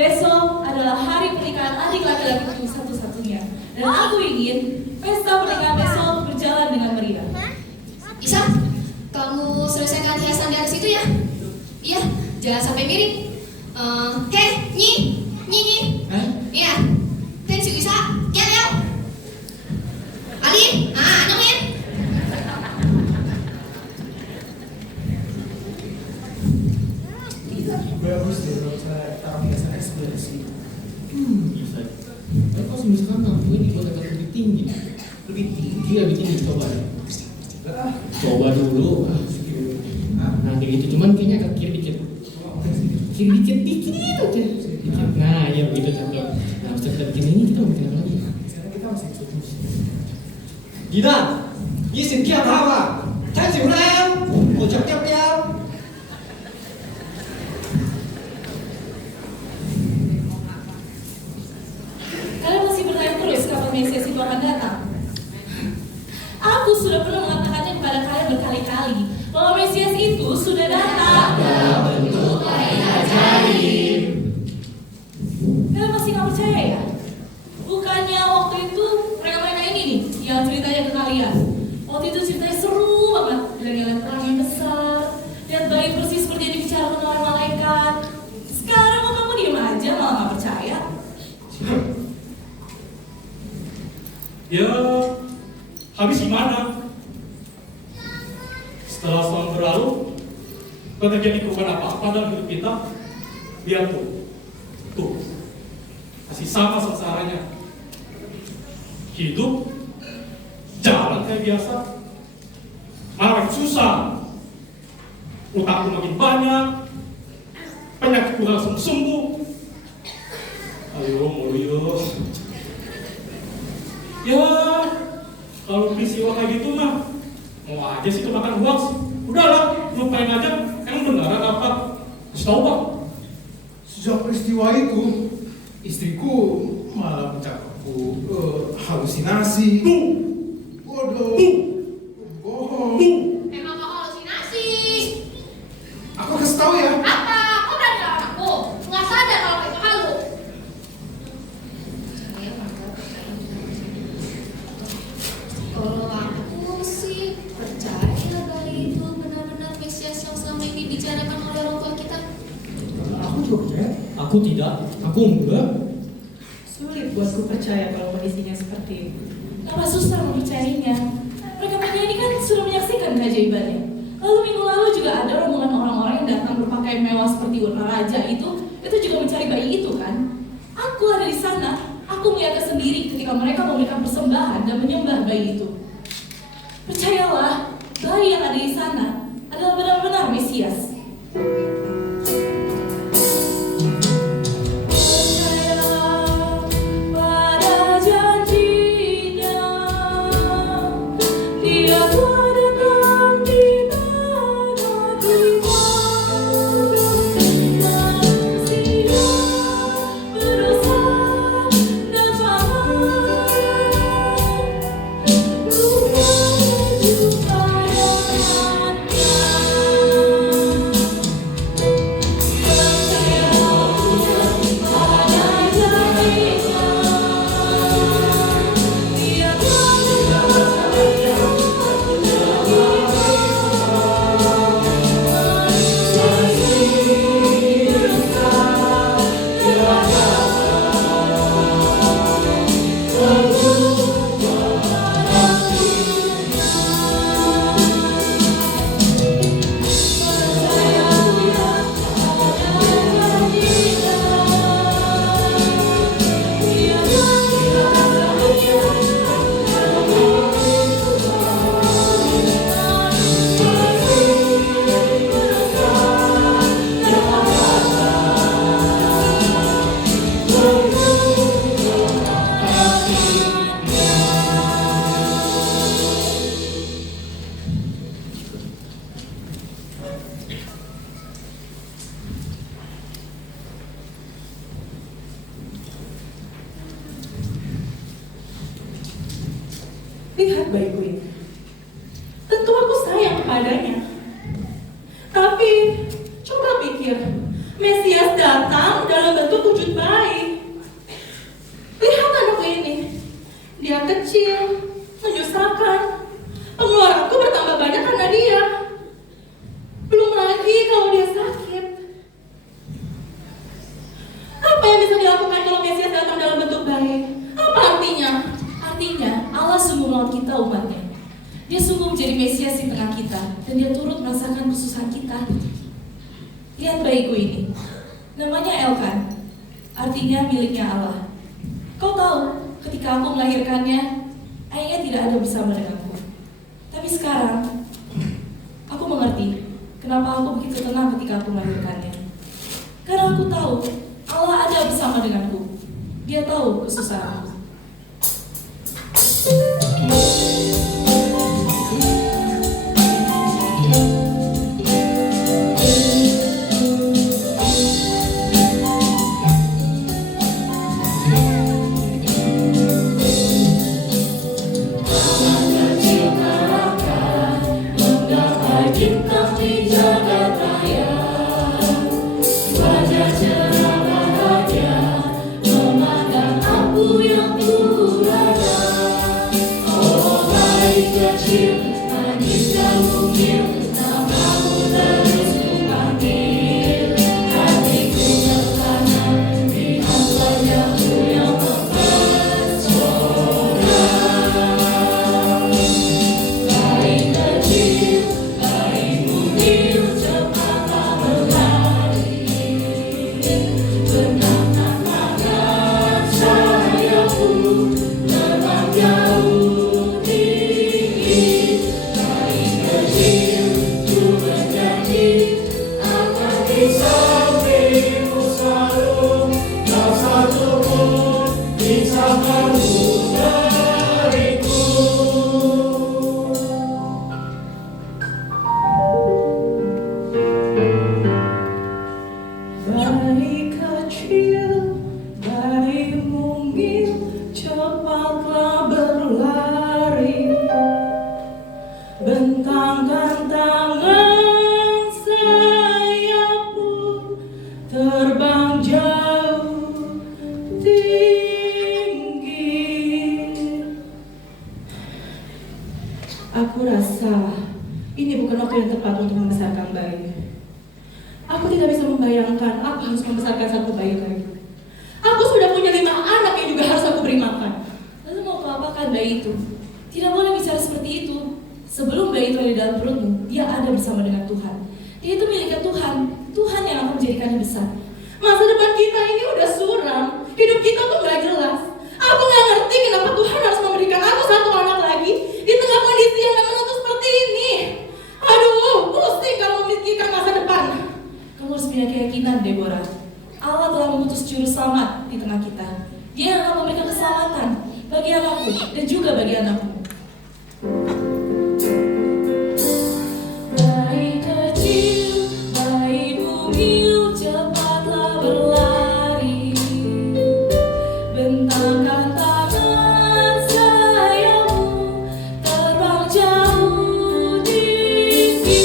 Besok adalah hari pernikahan adik laki-lakiku satu-satunya. Dan aku ingin pesta pernikahan besok berjalan dengan meriah. Isa, kamu selesaikan hiasan di atas itu ya? Iya, jangan sampai miring. Nyi. Iya. Si Isa, ya. Ali, nyongin. Bagus deh kalau saya taruh hiasan ekspresi. Bisa. Tapi kalau misalkan lampu ini buat agak lebih tinggi. Lebih tinggi coba deh. Coba dulu. Nah kayak gitu, cuman kayaknya agak kiri dikit. Kiri dikit aja. Nah ya begitu contoh. Nah setelah begini ini kita mau bikin apa lagi? Sekarang kita masih eksekusi. Gina, ini sekian apa? Saya siuran, ucap tiap. Kalian masih bertanya terus kapan Mesias itu akan datang? Aku sudah pernah mengatakannya kepada kalian berkali-kali bahwa Mesias itu sudah datang. Bentuk lain ajaib. Kalian masih nggak percaya ya? Bukannya waktu itu mereka ini nih yang ceritanya ke kalian. Waktu itu ceritanya seru banget. Dan lihat perang yang besar, lihat bayi persis seperti yang dibicarakan oleh malaikat. Sekarang kok kamu diem aja malah nggak percaya? Ya, habis gimana? Setelah setahun berlalu, gak terjadi perubahan apa-apa dalam hidup kita. Lihat tuh, masih sama sengsaranya. Hidup, jalan kayak biasa, malah makin susah. Utangku makin banyak, penyakitku langsung sembuh. Ayo, yuk. Ya, kalau peristiwa kayak gitu mah, mau aja sih itu makan hoax. Udahlah, lupain aja. Emang beneran apa? Tahu Pak? Sejak peristiwa itu, istriku malah mencapku halusinasi. Waduh, bohong. Emang kau halusinasi? Aku kasih tahu ya. Apa? Kau berani lawan aku? Nggak sadar kalau itu halu. Kalau aku sih percaya bayi itu benar-benar Mesias yang selama ini dibicarakan oleh orang tua kita. Aku juga percaya. Aku tidak, aku enggak. Sulit buatku percaya kalau kondisinya seperti itu. Apa susah mempercayainya? Mereka ini kan sudah menyaksikan keajaibannya. Lalu minggu lalu juga ada rombongan orang-orang yang datang berpakaian mewah seperti raja itu juga mencari bayi itu kan? Aku ada di sana, aku melihatnya sendiri ketika mereka memberikan persembahan dan menyembah bayi itu. Percayalah, bayi yang ada di sana adalah benar-benar Mesias. Lihat bayiku ini. Tentu aku sayang kepadanya. Tapi coba pikir, Mesias datang dalam bentuk wujud menjadi Mesias di tengah kita, dan dia turut merasakan kesusahan kita. Lihat bayiku ini, namanya Elkan, artinya miliknya Allah. Kau tahu, ketika aku melahirkannya, ayahnya tidak ada bersama denganku. Tapi sekarang, aku mengerti kenapa aku begitu tenang ketika aku melahirkannya. Karena aku tahu Allah ada bersama denganku. Dia tahu kesusahanku. Aku rasa ini bukan waktu yang tepat untuk membesarkan bayi. Aku tidak bisa membayangkan apa harus membesarkan satu bayi lagi. Aku sudah punya 5 anak yang juga harus aku beri makan. Lalu mau kau apakan bayi itu? Tidak boleh bicara seperti itu. Sebelum bayi itu ada di dalam perutmu, dia ada bersama dengan Tuhan. Dia itu miliknya Tuhan. Tuhan yang akan menjadikannya besar. Masa depan kita ini udah suram. Hidup kita tuh gak jelas. Aku gak ngerti kenapa Tuhan harus memberikan aku 1 anak lagi di tengah kondisi yang gak menentu seperti ini. Aduh, pusing kalau memikirkan masa depan. Kamu harus punya keyakinan, Deborah. Allah telah mengutus juru selamat di tengah kita. Dia yang akan memberikan keselamatan bagi anakku dan juga bagi anakmu. Bayi kecil, bayi bumi, cepatlah berlari. Bentangkan tangan sayapmu, terbang jauh tinggi.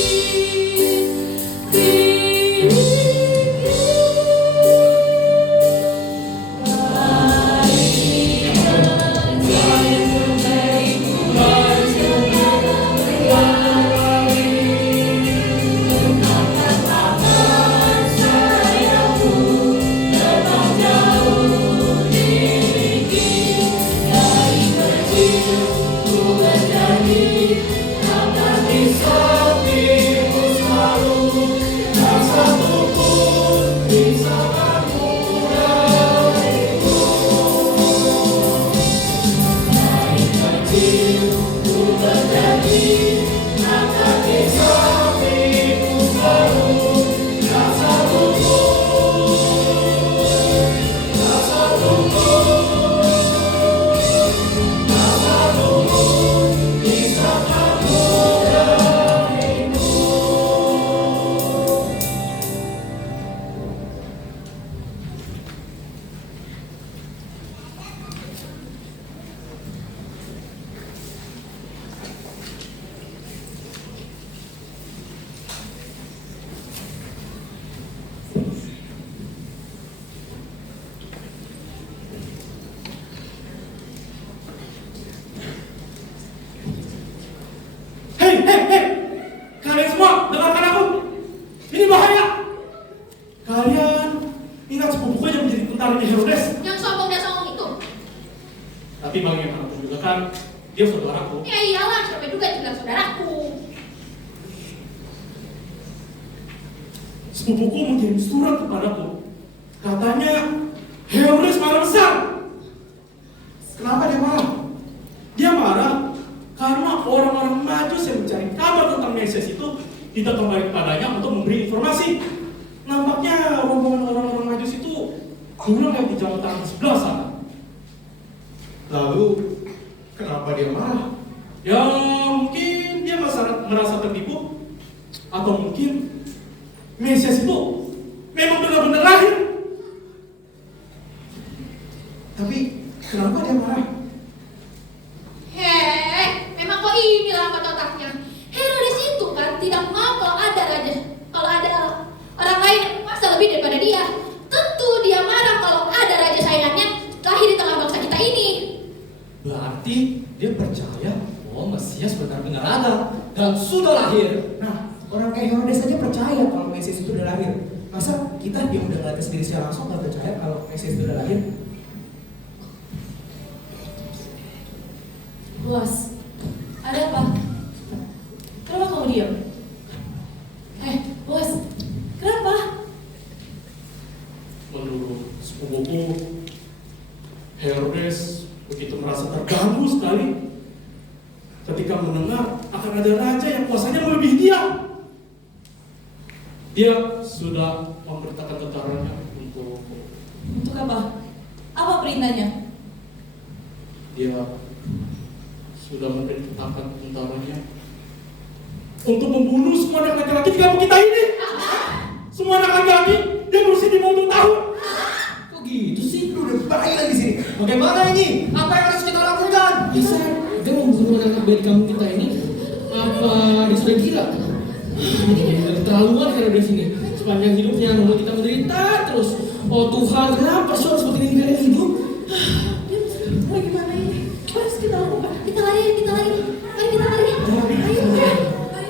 Kalian semua, dengarkan aku. Ini bahaya. Kalian ingat sepupuku yang menjadi tentaranya Herodes. Yang sombong dan sombong itu. Tapi bagaimanapun juga kan, Dia saudaraku. Ya iyalah, siapa juga yang bilang saudaraku. Sepupuku mengirim surat kepadaku. Katanya Herodes marah besar. Kenapa dia marah? Dia marah karena orang-orang Majus yang mencari kabar tentang Mesias itu tidak kembali kepadanya untuk memberi informasi. Nampaknya rombongan orang-orang Majus itu pulang di jalan tangan sebelah sana. Lalu, kenapa dia marah? Ya mungkin dia merasa tertipu, atau mungkin Mesias itu memang benar-benar lahir. Tapi, kenapa dia marah? Memang kok inilah apa otaknya. Herodes itu kan tidak mau kalau ada orang lain yang kuasa lebih daripada dia. Tentu dia marah kalau ada raja saingannya lahir di tengah bangsa kita ini. Berarti dia percaya bahwa Mesias benar-benar ada dan sudah lahir. Nah, orang kayak Herodes saja percaya kalau Mesias itu udah lahir. Masa kita yang udah ngeliatnya sendiri secara langsung nggak percaya kalau Mesias itu udah lahir? Bos, ada apa? Kenapa kamu diam? Bos, kenapa? Menurut sepupuku, Herodes begitu merasa terganggu sekali ketika mendengar akan ada raja yang kuasanya melebihi dia. Dia sudah memberitakan tentaranya untuk apa? Apa perintahnya? dia sudah memerintahkan tentaranya untuk membunuh semua anak laki-laki di kampung kita ini. Semua anak laki-laki yang berusia di bawah 2 tahun. Kok gitu sih? Lu udah bayi lagi di sini. Bagaimana ini? Apa yang harus kita lakukan? Bisa dia membunuh anak bayi di kampung kita ini? Apa dia sudah gila? Terlaluan Herodes ini. Sepanjang hidupnya membuat kita menderita terus. Oh Tuhan, kenapa sih orang seperti ini kalian hidup? Bagaimana ini? Apa harus kita lakukan? Kita lari. Mari kita lari. Ayo,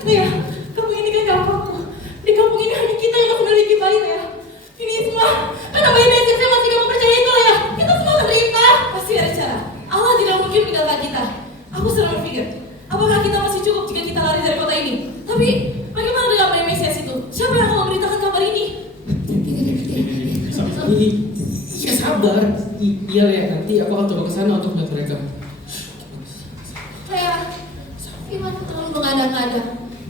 Lea, kampung ini kan kampungku. Di kampung ini hanya kita yang memiliki bayi, Lea. Ini semua karena bayi Mesias yang masih kamu percaya itu, Lea. Kita semua menderita. Pasti ada cara. Allah tidak mungkin meninggalkan kita. Aku selalu berpikir, apakah kita masih cukup jika kita lari dari kota ini? Tapi bagaimana dengan bayi Mesias itu? Siapa yang akan memberitakan kabar ini? Iya sabar. Iya Lea, nanti aku akan coba ke sana untuk melihat mereka. Gimana terlalu mengada-ngada?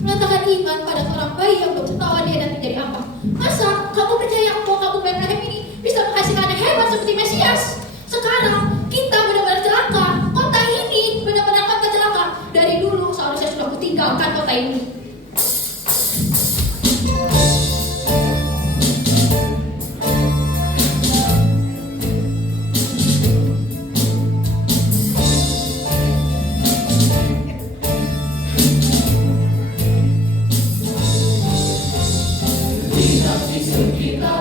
Mengatakan iman pada seorang bayi yang belum tahu dia nanti jadi apa? Masa kamu percaya bahwa kamu Bethlehem ini bisa menghasilkan yang hebat seperti Mesias? Sekarang kita benar-benar celaka. Kota ini benar-benar kota celaka. Dari dulu seharusnya sudah kutinggalkan kota ini. Terima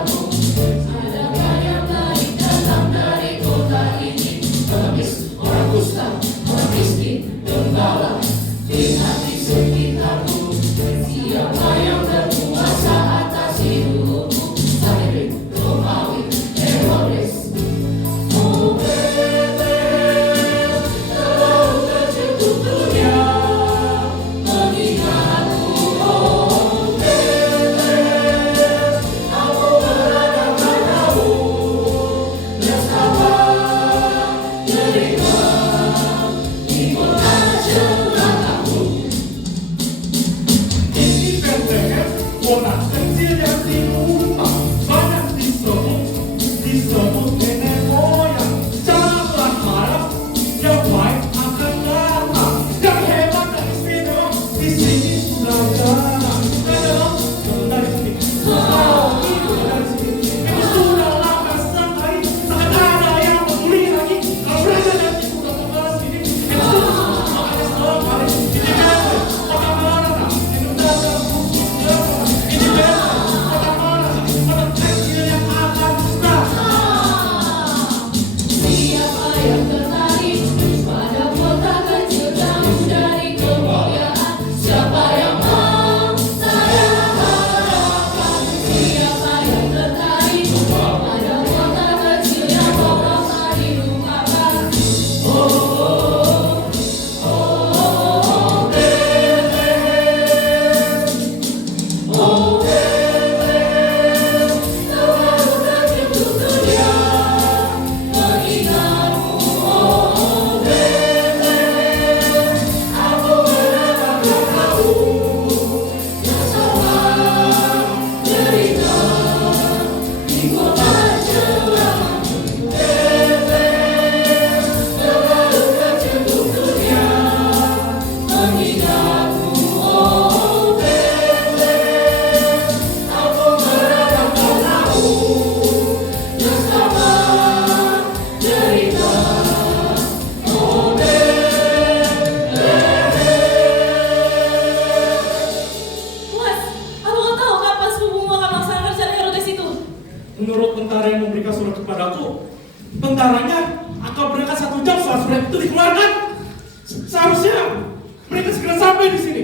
Menurut tentara yang memberikan surat kepadaku, tentaranya akan berangkat 1 jam setelah surat itu dikeluarkan. Seharusnya mereka segera sampai di sini.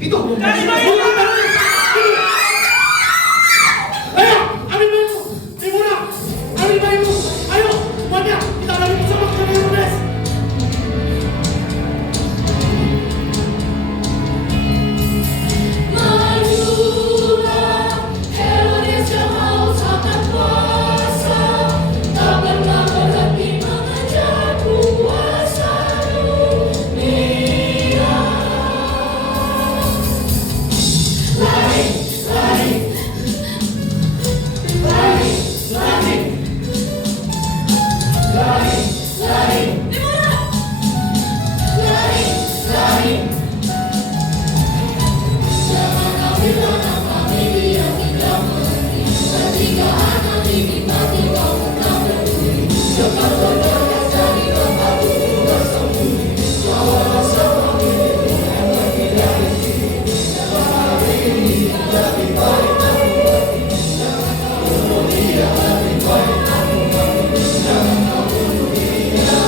Itu Dari bayi, ayo, ambil bayimu, Timura, ambil bayimu, ayo, semuanya, kita lari bersama ke Herodes. Majulah, Herodes yang haus akan kuasa, tak pernah berhenti mengejar kuasa dunia. Lari, lari, lari, lari, lari, lari, lari, lari. Jangan ambillah kami yang tidak mengerti, ketika anak dinikmati kamu tak peduli. Jangan bergegas dari tempat duduk bersembunyi, bawalah semua milikmu yang pergi dari sini. Jangan hari ini lebih baik aku mati, jangan kau bunuh dia, lebih baik aku mati, jangan kau bunuh dia.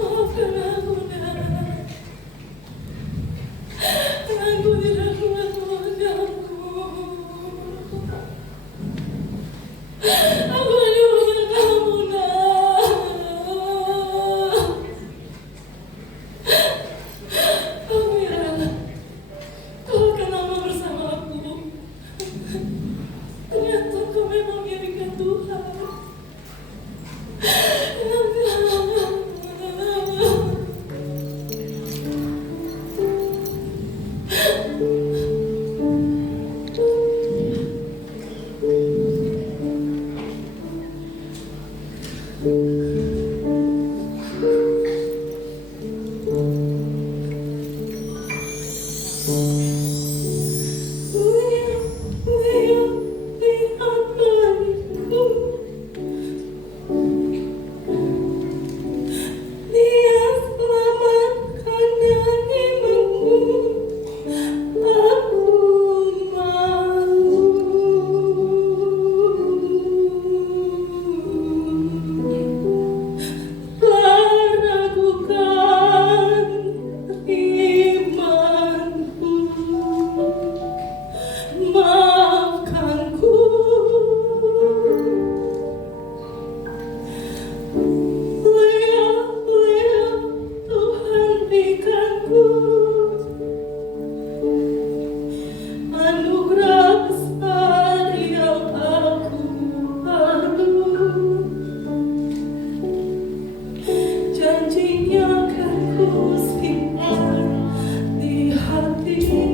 Maafkan aku, Nak. Aku tidak kuat memegangmu. Aku hanya punya kamu, Nak. Amira, kau akan lama bersama aku. Ternyata kau memang miliknya Tuhan. Dia selamatkan dari aku malu. Ragukan imanku, maafkanku. Lihat Tuhan berikanku anugerah besar yang aku perlu. Janjinya akan kusimpan di hatiku.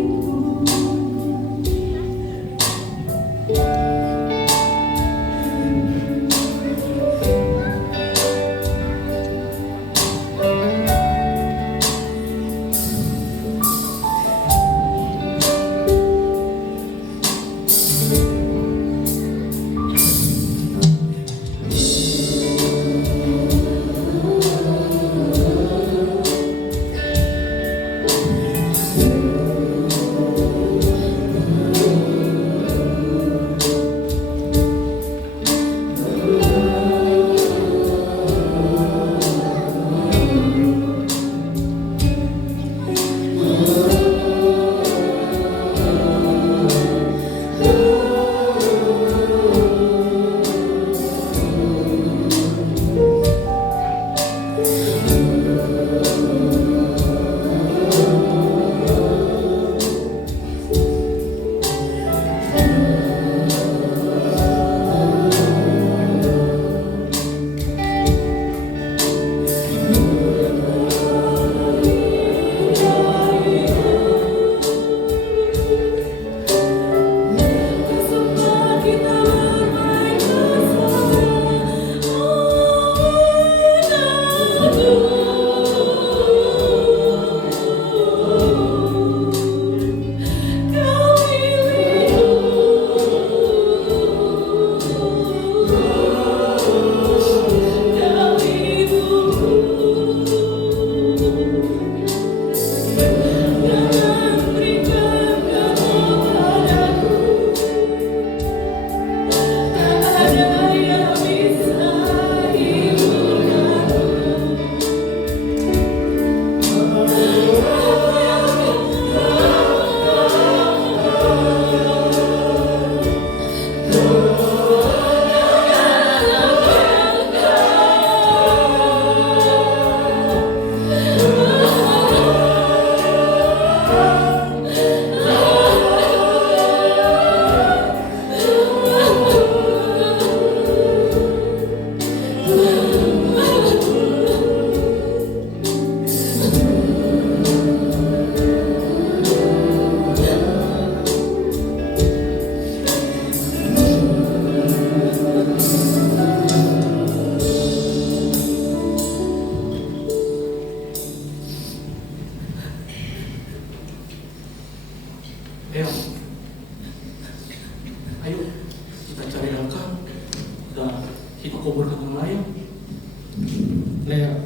Lea,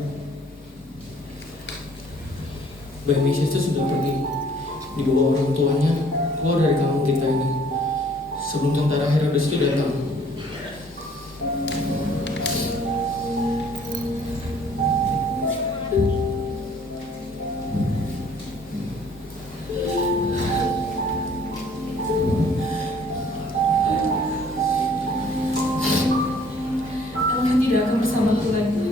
Bayi Mesias itu sudah pergi, dibawa orang tuanya keluar dari kampung kita ini sebelum tentara Herodes itu datang. Engkau tidak akan bersama Tuhan.